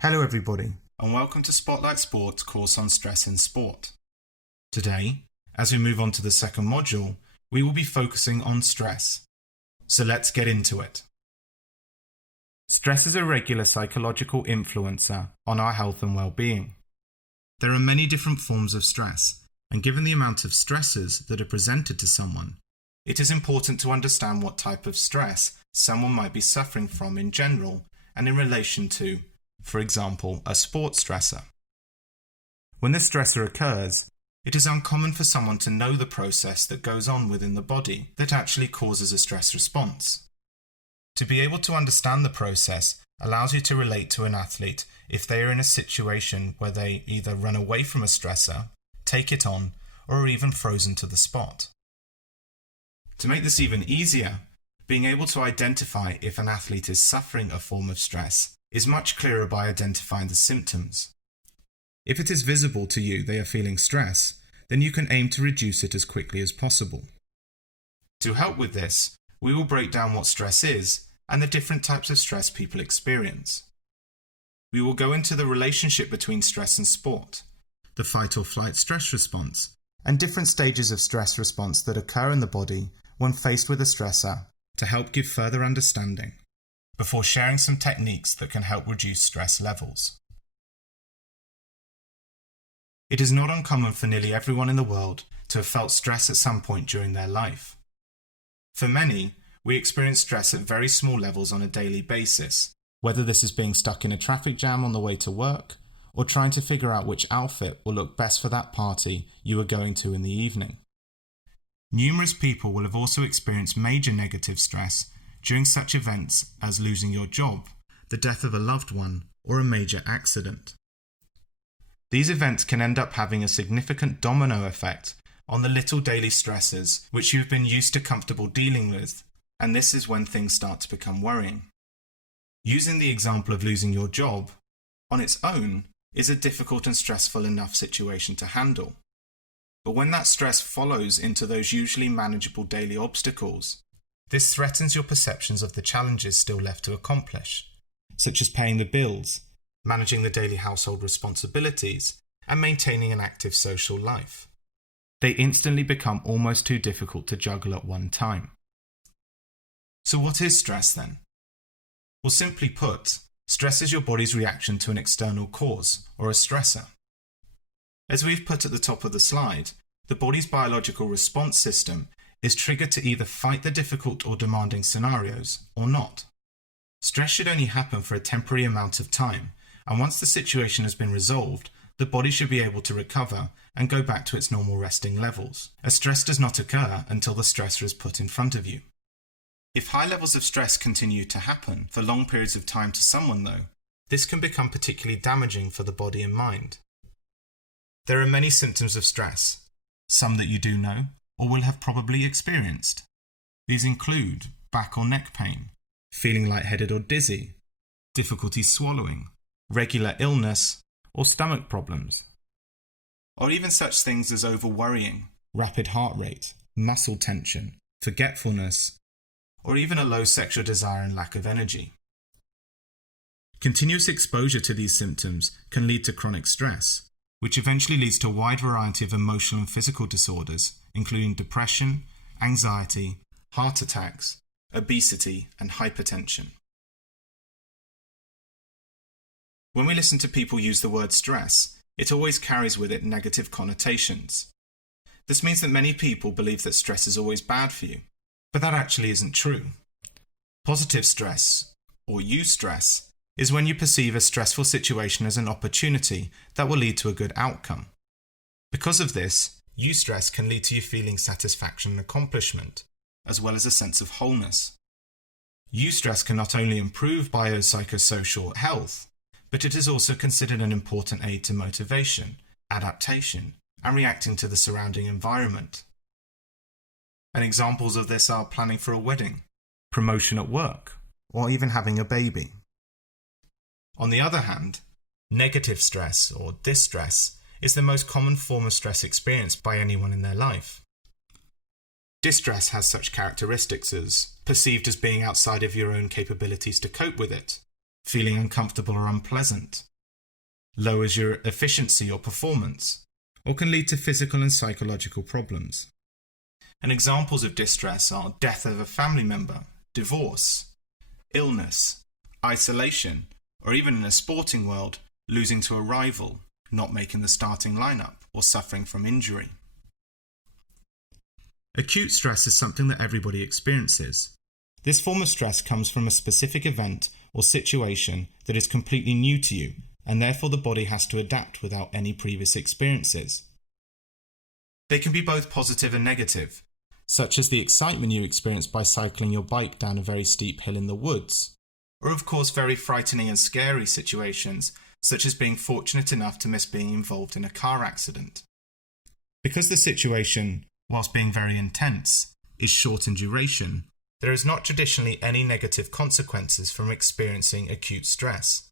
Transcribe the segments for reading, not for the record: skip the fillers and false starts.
Hello everybody, and welcome to Spotlight Sport's course on stress in sport. Today, as we move on to the second module, we will be focusing on stress. So let's get into it. Stress is a regular psychological influencer on our health and well-being. There are many different forms of stress, and given the amount of stresses that are presented to someone, it is important to understand what type of stress someone might be suffering from in general and in relation to, for example, a sports stressor. When this stressor occurs, it is uncommon for someone to know the process that goes on within the body that actually causes a stress response. To be able to understand the process allows you to relate to an athlete if they are in a situation where they either run away from a stressor, take it on, or are even frozen to the spot. To make this even easier, being able to identify if an athlete is suffering a form of stress is much clearer by identifying the symptoms. If it is visible to you they are feeling stress, then you can aim to reduce it as quickly as possible. To help with this, we will break down what stress is and the different types of stress people experience. We will go into the relationship between stress and sport, the fight or flight stress response, and different stages of stress response that occur in the body when faced with a stressor to help give further understanding, before sharing some techniques that can help reduce stress levels. It is not uncommon for nearly everyone in the world to have felt stress at some point during their life. For many, we experience stress at very small levels on a daily basis, whether this is being stuck in a traffic jam on the way to work, or trying to figure out which outfit will look best for that party you are going to in the evening. Numerous people will have also experienced major negative stress during such events as losing your job, the death of a loved one, or a major accident. These events can end up having a significant domino effect on the little daily stresses which you've been used to comfortable dealing with, and this is when things start to become worrying. Using the example of losing your job, on its own, is a difficult and stressful enough situation to handle. But when that stress follows into those usually manageable daily obstacles, this threatens your perceptions of the challenges still left to accomplish, such as paying the bills, managing the daily household responsibilities, and maintaining an active social life. They instantly become almost too difficult to juggle at one time. So what is stress then? Well, simply put, stress is your body's reaction to an external cause, or a stressor. As we've put at the top of the slide, the body's biological response system is triggered to either fight the difficult or demanding scenarios, or not. Stress should only happen for a temporary amount of time, and once the situation has been resolved, the body should be able to recover and go back to its normal resting levels, as stress does not occur until the stressor is put in front of you. If high levels of stress continue to happen for long periods of time to someone though, this can become particularly damaging for the body and mind. There are many symptoms of stress, some that you do know or will have probably experienced. These include back or neck pain, feeling lightheaded or dizzy, difficulty swallowing, regular illness, or stomach problems. Or even such things as over-worrying, rapid heart rate, muscle tension, forgetfulness, or even a low sexual desire and lack of energy. Continuous exposure to these symptoms can lead to chronic stress, which eventually leads to a wide variety of emotional and physical disorders, including depression, anxiety, heart attacks, obesity, and hypertension. When we listen to people use the word stress, it always carries with it negative connotations. This means that many people believe that stress is always bad for you, but that actually isn't true. Positive stress, or eustress, is when you perceive a stressful situation as an opportunity that will lead to a good outcome. Because of this, eustress can lead to you feeling satisfaction and accomplishment, as well as a sense of wholeness. Eustress can not only improve biopsychosocial health, but it is also considered an important aid to motivation, adaptation, and reacting to the surrounding environment. And examples of this are planning for a wedding, promotion at work, or even having a baby. On the other hand, negative stress or distress is the most common form of stress experienced by anyone in their life. Distress has such characteristics as perceived as being outside of your own capabilities to cope with it. feeling uncomfortable or unpleasant, lowers your efficiency or performance, or can lead to physical and psychological problems. And examples of distress are death of a family member, divorce, illness, isolation, or even in a sporting world, losing to a rival, not making the starting lineup, or suffering from injury. Acute stress is something that everybody experiences. This form of stress comes from a specific event or situation that is completely new to you, and therefore the body has to adapt without any previous experiences. They can be both positive and negative, such as the excitement you experience by cycling your bike down a very steep hill in the woods, or of course very frightening and scary situations, such as being fortunate enough to miss being involved in a car accident. Because the situation, whilst being very intense, is short in duration, there is not traditionally any negative consequences from experiencing acute stress,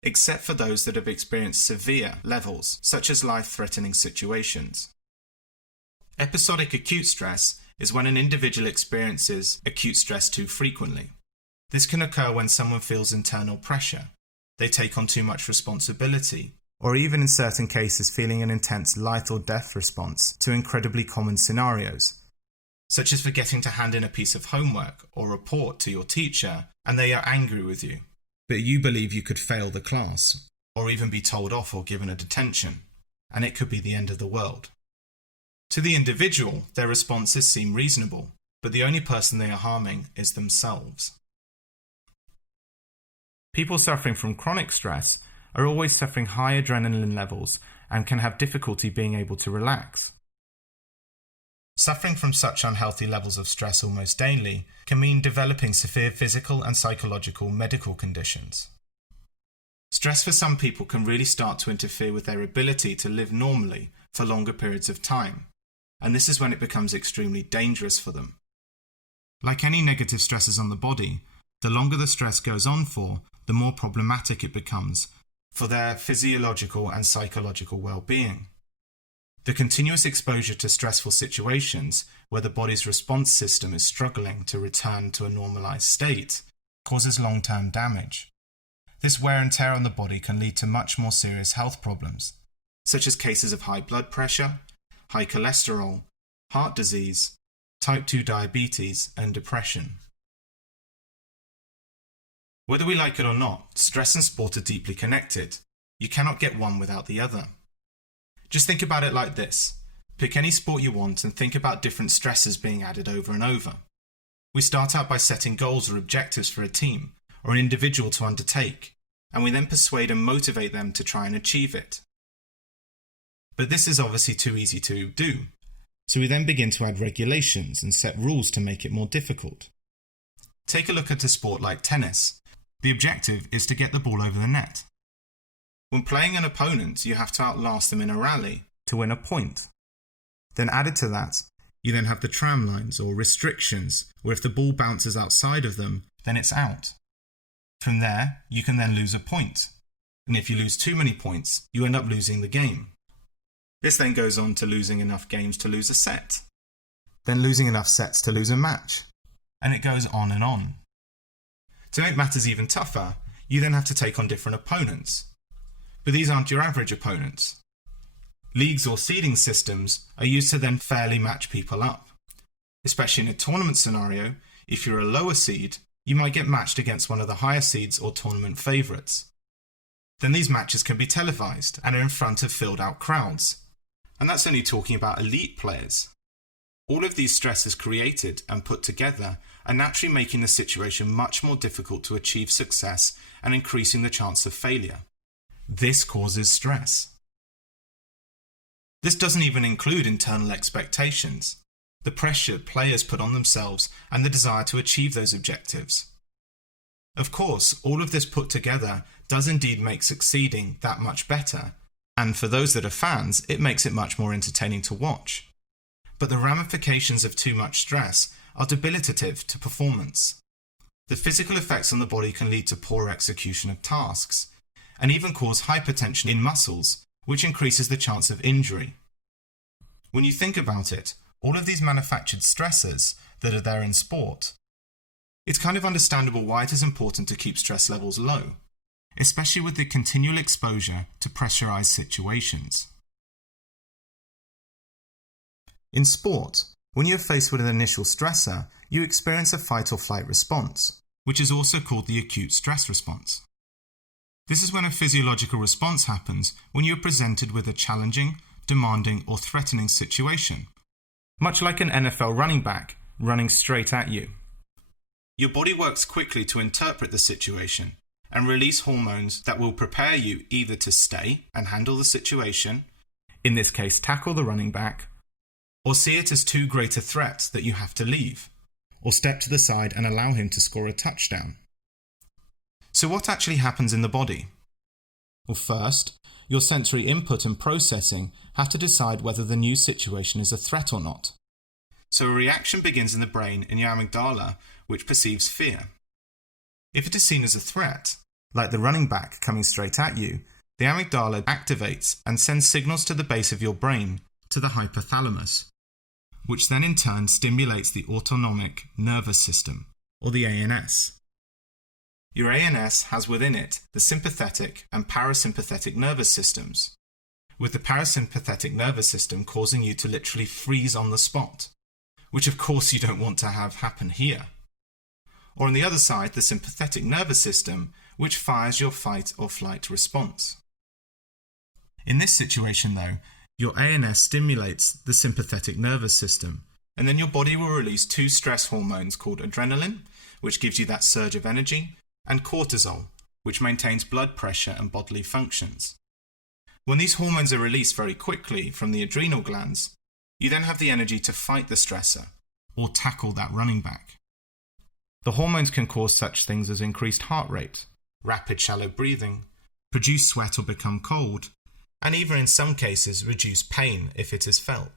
except for those that have experienced severe levels, such as life-threatening situations. Episodic acute stress is when an individual experiences acute stress too frequently. This can occur when someone feels internal pressure, they take on too much responsibility, or even in certain cases feeling an intense life or death response to incredibly common scenarios, such as forgetting to hand in a piece of homework or report to your teacher and they are angry with you, but you believe you could fail the class, or even be told off or given a detention, and it could be the end of the world. To the individual, their responses seem reasonable, but the only person they are harming is themselves. People suffering from chronic stress are always suffering high adrenaline levels and can have difficulty being able to relax. Suffering from such unhealthy levels of stress almost daily can mean developing severe physical and psychological medical conditions. Stress for some people can really start to interfere with their ability to live normally for longer periods of time, and this is when it becomes extremely dangerous for them. Like any negative stresses on the body, the longer the stress goes on for, the more problematic it becomes for their physiological and psychological well-being. The continuous exposure to stressful situations where the body's response system is struggling to return to a normalized state causes long-term damage. This wear and tear on the body can lead to much more serious health problems, such as cases of high blood pressure, high cholesterol, heart disease, type 2 diabetes, and depression. Whether we like it or not, stress and sport are deeply connected. You cannot get one without the other. Just think about it like this. Pick any sport you want and think about different stresses being added over and over. We start out by setting goals or objectives for a team or an individual to undertake, and we then persuade and motivate them to try and achieve it. But this is obviously too easy to do, so we then begin to add regulations and set rules to make it more difficult. Take a look at a sport like tennis. The objective is to get the ball over the net. When playing an opponent, you have to outlast them in a rally to win a point. Then added to that, you then have the tram lines or restrictions, where if the ball bounces outside of them, then it's out. From there, you can then lose a point. And if you lose too many points, you end up losing the game. This then goes on to losing enough games to lose a set. Then losing enough sets to lose a match. And it goes on and on. To make matters even tougher, you then have to take on different opponents. But these aren't your average opponents. Leagues or seeding systems are used to then fairly match people up. Especially in a tournament scenario, if you're a lower seed, you might get matched against one of the higher seeds or tournament favourites. Then these matches can be televised and are in front of filled out crowds. And that's only talking about elite players. All of these stresses created and put together are naturally making the situation much more difficult to achieve success and increasing the chance of failure. This causes stress. This doesn't even include internal expectations, the pressure players put on themselves and the desire to achieve those objectives. Of course, all of this put together does indeed make succeeding that much better, and for those that are fans, it makes it much more entertaining to watch. But the ramifications of too much stress are debilitative to performance. The physical effects on the body can lead to poor execution of tasks, and even cause hypertension in muscles, which increases the chance of injury. When you think about it, all of these manufactured stressors that are there in sport It's kind of understandable why it is important to keep stress levels low, especially with the continual exposure to pressurized situations. In sport, when you are faced with an initial stressor, you experience a fight or flight response, which is also called the acute stress response. This is when a physiological response happens when you are presented with a challenging, demanding, or threatening situation, much like an NFL running back running straight at you. Your body works quickly to interpret the situation and release hormones that will prepare you either to stay and handle the situation, in this case tackle the running back, or see it as too great a threat that you have to leave, or step to the side and allow him to score a touchdown. So what actually happens in the body? Well, first, your sensory input and processing have to decide whether the new situation is a threat or not. So a reaction begins in the brain in your amygdala, which perceives fear. If it is seen as a threat, like the running back coming straight at you, the amygdala activates and sends signals to the base of your brain, to the hypothalamus, which then in turn stimulates the autonomic nervous system, or the ANS. Your ANS has within it the sympathetic and parasympathetic nervous systems, with the parasympathetic nervous system causing you to literally freeze on the spot, which of course you don't want to have happen here. Or on the other side, the sympathetic nervous system, which fires your fight or flight response. In this situation though, your ANS stimulates the sympathetic nervous system, and then your body will release two stress hormones called adrenaline, which gives you that surge of energy, and cortisol, which maintains blood pressure and bodily functions. When these hormones are released very quickly from the adrenal glands, you then have the energy to fight the stressor, or tackle that running back. The hormones can cause such things as increased heart rate, rapid shallow breathing, produce sweat or become cold, and even in some cases reduce pain if it is felt.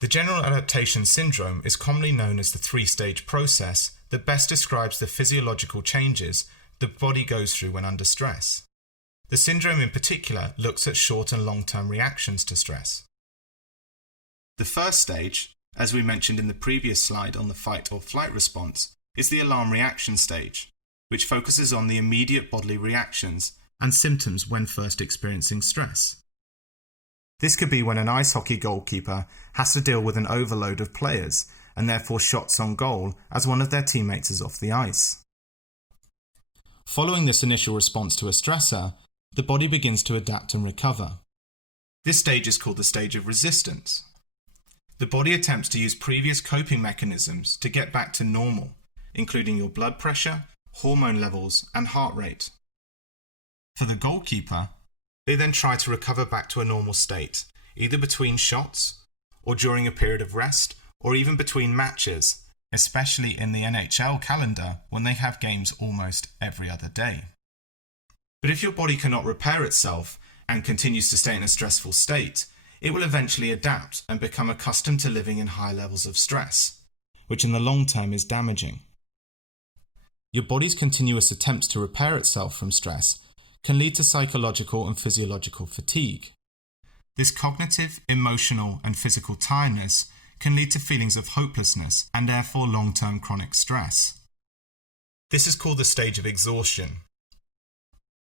The general adaptation syndrome is commonly known as the three-stage process that best describes the physiological changes the body goes through when under stress. The syndrome in particular looks at short and long-term reactions to stress. The first stage, as we mentioned in the previous slide on the fight or flight response, is the alarm reaction stage, which focuses on the immediate bodily reactions and symptoms when first experiencing stress. This could be when an ice hockey goalkeeper has to deal with an overload of players and therefore shots on goal as one of their teammates is off the ice. Following this initial response to a stressor, the body begins to adapt and recover. This stage is called the stage of resistance. The body attempts to use previous coping mechanisms to get back to normal, including your blood pressure, hormone levels, and heart rate. For the goalkeeper, they then try to recover back to a normal state, either between shots, or during a period of rest, or even between matches, especially in the NHL calendar when they have games almost every other day. But if your body cannot repair itself and continues to stay in a stressful state, it will eventually adapt and become accustomed to living in high levels of stress, which in the long term is damaging. Your body's continuous attempts to repair itself from stress can lead to psychological and physiological fatigue. This cognitive, emotional, and physical tiredness can lead to feelings of hopelessness and therefore long-term chronic stress. This is called the stage of exhaustion.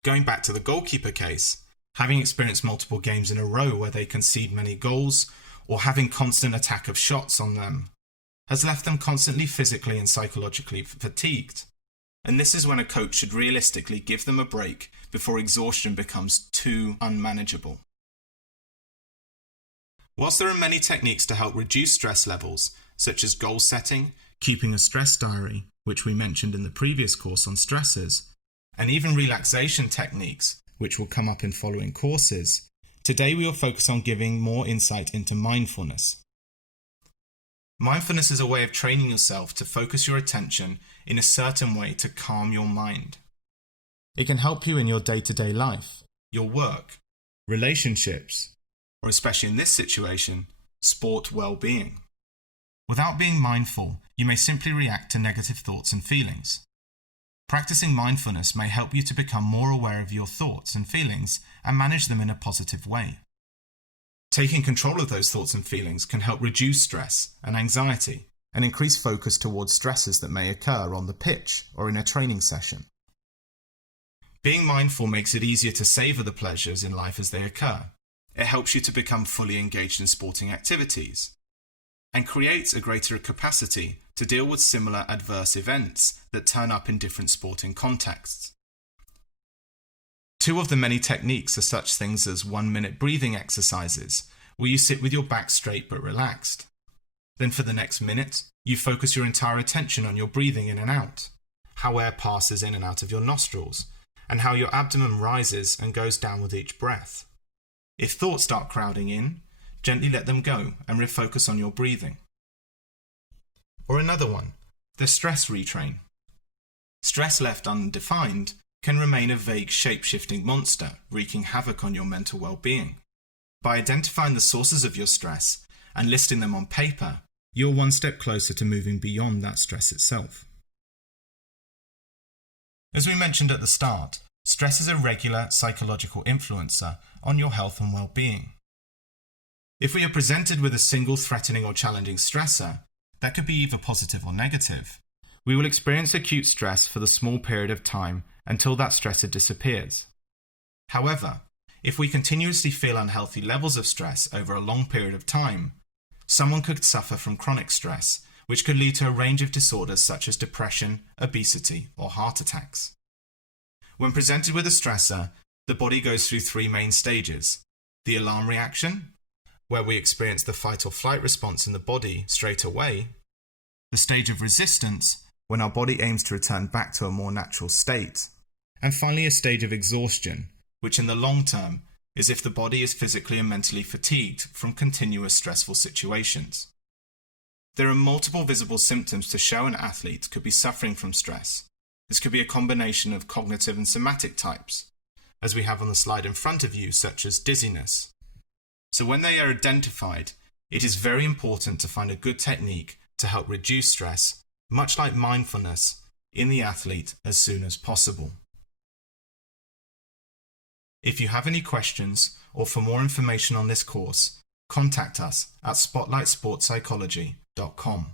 Going back to the goalkeeper case, having experienced multiple games in a row where they concede many goals or having constant attack of shots on them has left them constantly physically and psychologically fatigued. And this is when a coach should realistically give them a break before exhaustion becomes too unmanageable. Whilst there are many techniques to help reduce stress levels, such as goal setting, keeping a stress diary, which we mentioned in the previous course on stressors, and even relaxation techniques, which will come up in following courses, today we will focus on giving more insight into mindfulness. Mindfulness is a way of training yourself to focus your attention in a certain way to calm your mind. It can help you in your day-to-day life, your work, relationships, or especially in this situation, sport well-being. Without being mindful, you may simply react to negative thoughts and feelings. Practicing mindfulness may help you to become more aware of your thoughts and feelings and manage them in a positive way. Taking control of those thoughts and feelings can help reduce stress and anxiety and increase focus towards stresses that may occur on the pitch or in a training session. Being mindful makes it easier to savour the pleasures in life as they occur. It helps you to become fully engaged in sporting activities and creates a greater capacity to deal with similar adverse events that turn up in different sporting contexts. Two of the many techniques are such things as 1-minute breathing exercises, where you sit with your back straight but relaxed. Then for the next minute, you focus your entire attention on your breathing in and out, how air passes in and out of your nostrils, and how your abdomen rises and goes down with each breath. If thoughts start crowding in, gently let them go and refocus on your breathing. Or another one, the stress retrain. Stress left undefined can remain a vague shape-shifting monster wreaking havoc on your mental well-being. By identifying the sources of your stress and listing them on paper, you're one step closer to moving beyond that stress itself. As we mentioned at the start, stress is a regular psychological influencer on your health and well-being. If we are presented with a single threatening or challenging stressor, that could be either positive or negative, we will experience acute stress for the small period of time until that stressor disappears. However, if we continuously feel unhealthy levels of stress over a long period of time, someone could suffer from chronic stress, which could lead to a range of disorders such as depression, obesity, or heart attacks. When presented with a stressor, the body goes through three main stages: the alarm reaction, where we experience the fight or flight response in the body straight away; the stage of resistance, when our body aims to return back to a more natural state; and finally a stage of exhaustion, which in the long term is if the body is physically and mentally fatigued from continuous stressful situations. There are multiple visible symptoms to show an athlete could be suffering from stress. This could be a combination of cognitive and somatic types, as we have on the slide in front of you, such as dizziness. So when they are identified, it is very important to find a good technique to help reduce stress, much like mindfulness, in the athlete as soon as possible. If you have any questions or for more information on this course, contact us at spotlightsportspsychology.com.